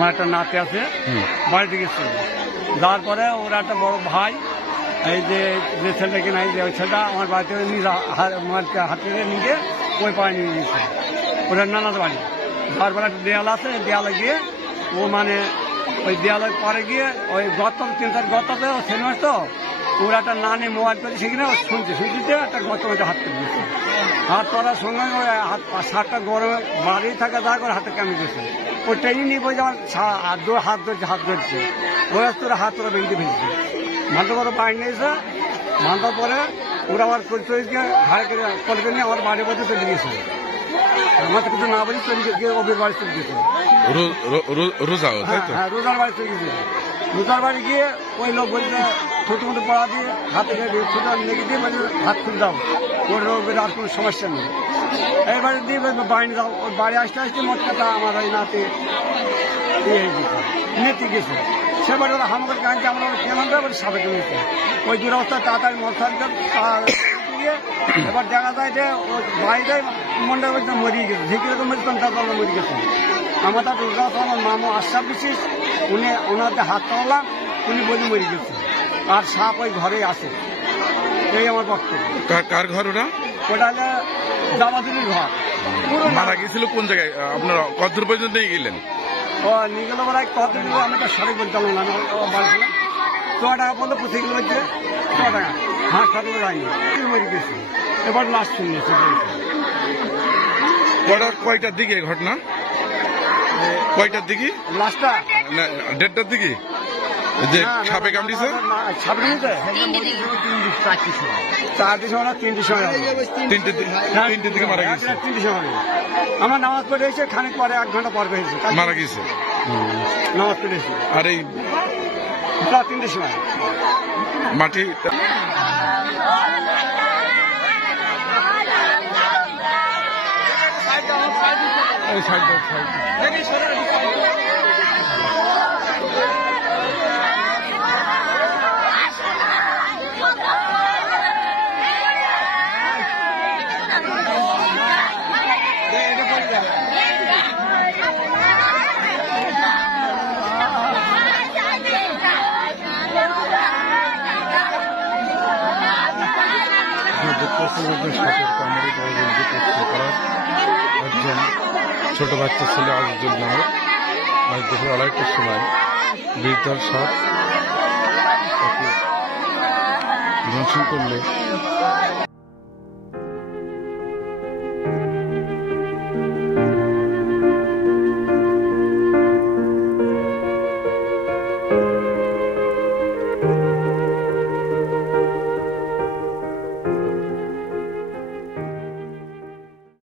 আমার একটা নাতি আছে, বাড়িতে গেছিল। যাওয়ার পরে ওর একটা বড় ভাই, এই যে ছেলেটা কিনা, এই যে ওই ছেলেটা আমার বাড়িতে হাতে নিয়ে ওই পাড়ায় নিয়ে গিয়েছে, ওটার নানার বাড়ি। যাওয়ার পরে একটা দেয়াল আছে, দেয়ালে গিয়ে ও মানে ওই দেয়ালের পরে গিয়ে ওই গর্ত 3-4 গর্ততে ও ছেলে মাস তো, ওর একটা নানি মোবাইল করে সেখানে শুনছে একটা গর্ত মধ্যে হাত করে দিচ্ছে। হাত করার সঙ্গে ওই শার্টটা গরমে বাড়ি থাকা যা করে হাতে কামি দিয়েছে। ওই ট্রেনিং নিয়ে বই যাওয়ার হাত ধরছে, ওই তোরা হাত তোরা বেঁধে ফেলছে। মানতে করে পাই নিয়েছে, মানতার পরে ওরা আবার চরিত্রকে ঘাড়ে করে কলকে নিয়ে আমার বাড়ির মধ্যে চলে গিয়েছে। আমার তো কিছু না বলি চলে গিয়ে অভির বাড়ি চলে গিয়েছে। হ্যাঁ, রোজার বাড়ি চলে গিয়েছে। রোজার বাড়ি গিয়ে ওই লোক বলছে ছোট মতো পড়া দিয়ে হাতে ছোটো লেগে দিয়ে বলছে হাত খুলে দাও, ওর রোগের আর কোনো সমস্যা নেই। এইবারে দিয়ে বাড়ি যাও। ওর বাড়ি আসতে আসতে মোট কথা আমার ওই নাতে নেতে গেছে। সেবারে ওরা হাম করে কাঁদছে, আমরা কেমন বলে সাবেক নিয়েছে। ওই দুরবস্থা তাড়াতাড়ি মশাল দিয়ে এবার দেখা যায় যে ওই বাইরে মনটা বলতে মরিয়ে গেছে, ঝিঁকি রকম তারপর মরে গেছে। আমার তার রোজা আমার মামু আশ্বাস দিচ্ছিস, উনি ওনাদের হাত টানলাম, উনি বলি মরে গেছে। আর সাপ ওই ঘরেই আসে, এই আমার বক্তব্য। কার ঘর ওটা? ওটা হলে জামাতুলির ঘর। মারা গেছিল কোন জায়গায়? আপনারা কতদূর পর্যন্ত নিয়ে গেলেন? ও নিয়ে গেল বলে কত দিল, আমি তো সঠিক বলতে পারলাম না। বাড়ি 100 টাকা পর্যন্ত পুষে গেল, 100 টাকা হাসপাতালে যায়নি, মরে গেছে। এবার লাস্ট শুনিয়েছে। কয়টার দিকে ঘটনা? কয়টার দিকে? লাস্টটা 1:30টার দিকে যে সাপে কামড়িয়েছে? সাপে কামড়িয়েছে 4টির সময় না 3টির সময়, 3টের দিকে মারা গেছে। 3টির সময় আমার নামাজ পড়ে এসে খানিক পরে 1 ঘন্টা পর হয়েছে মারা গেছে। নামাজ পড়ে এসে। আর এই 3টের সময় মাটি ছোট বাচ্চা ছিল আজিজুল নামের। আজ দুপুর 2:30টার সময় বৃদ্ধার সাপ তাকে দংশন করলে